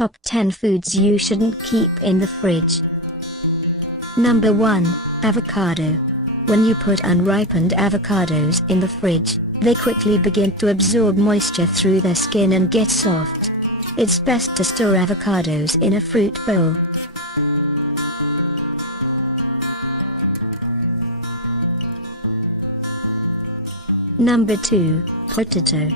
Top 10 foods you shouldn't keep in the fridge. Number 1. Avocado. When you put unripened avocados in the fridge, they quickly begin to absorb moisture through their skin and get soft. It's best to store avocados in a fruit bowl. Number 2. Potato.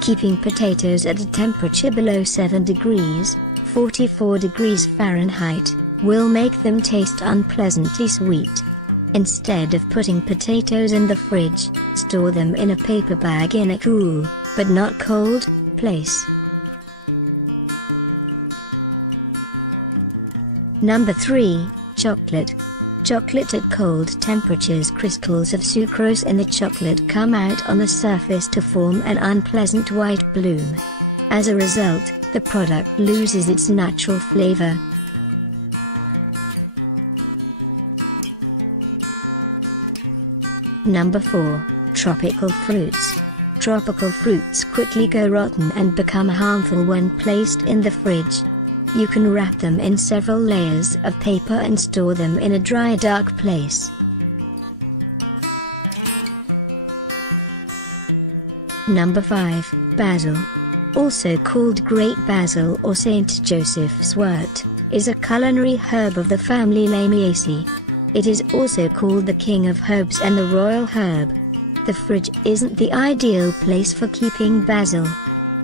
Keeping potatoes at a temperature below 7 degrees, 44 degrees Fahrenheit, will make them taste unpleasantly sweet. Instead of putting potatoes in the fridge, store them in a paper bag in a cool, but not cold, place. Number 3. Chocolate. Chocolate at cold temperatures. Crystals of sucrose in the chocolate come out on the surface to form an unpleasant white bloom. As a result, the product loses its natural flavor. Number 4. Tropical fruits. Tropical fruits quickly go rotten and become harmful when placed in the fridge. You can wrap them in several layers of paper and store them in a dry, dark place. Number 5. Basil. Also called great basil or Saint Joseph's wort, is a culinary herb of the family Lamiaceae. It is also called the king of herbs and the royal herb. The fridge isn't the ideal place for keeping basil.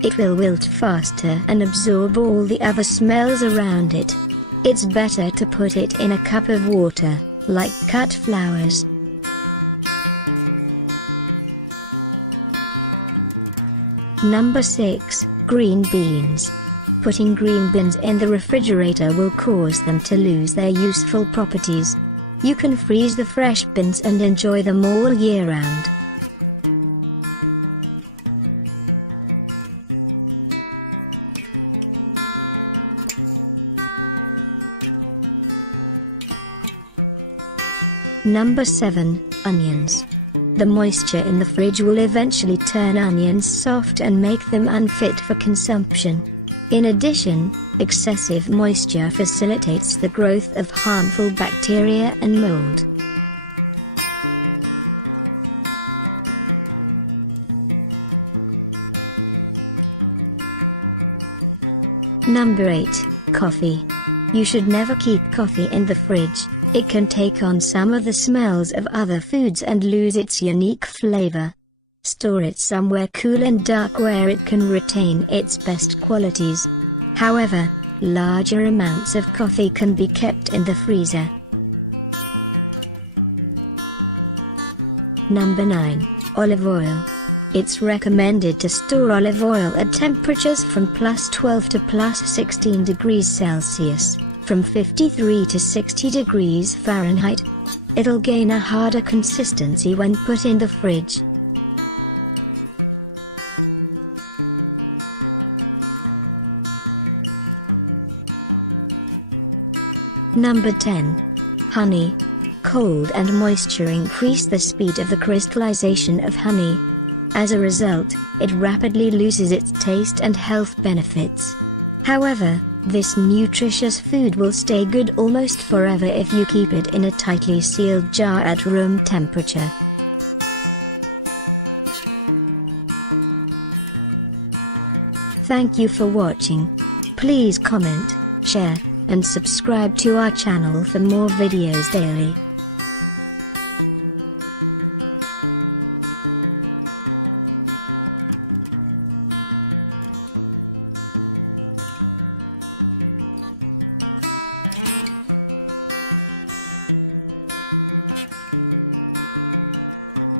It will wilt faster and absorb all the other smells around it. It's better to put it in a cup of water, like cut flowers. Number 6. Green beans. Putting green beans in the refrigerator will cause them to lose their useful properties. You can freeze the fresh beans and enjoy them all year round. Number 7. Onions. The moisture in the fridge will eventually turn onions soft and make them unfit for consumption. In addition, excessive moisture facilitates the growth of harmful bacteria and mold. Number 8. Coffee. You should never keep coffee in the fridge. It can take on some of the smells of other foods and lose its unique flavor. Store it somewhere cool and dark where it can retain its best qualities. However, larger amounts of coffee can be kept in the freezer. Number 9. Olive oil. It's recommended to store olive oil at temperatures from +12 to +16 degrees Celsius. From 53 to 60 degrees Fahrenheit. It'll gain a harder consistency when put in the fridge. Number 10. Honey. Cold and moisture increase the speed of the crystallization of honey. As a result, it rapidly loses its taste and health benefits. However, this nutritious food will stay good almost forever if you keep it in a tightly sealed jar at room temperature. Thank you for watching. Please comment, share, and subscribe to our channel for more videos daily.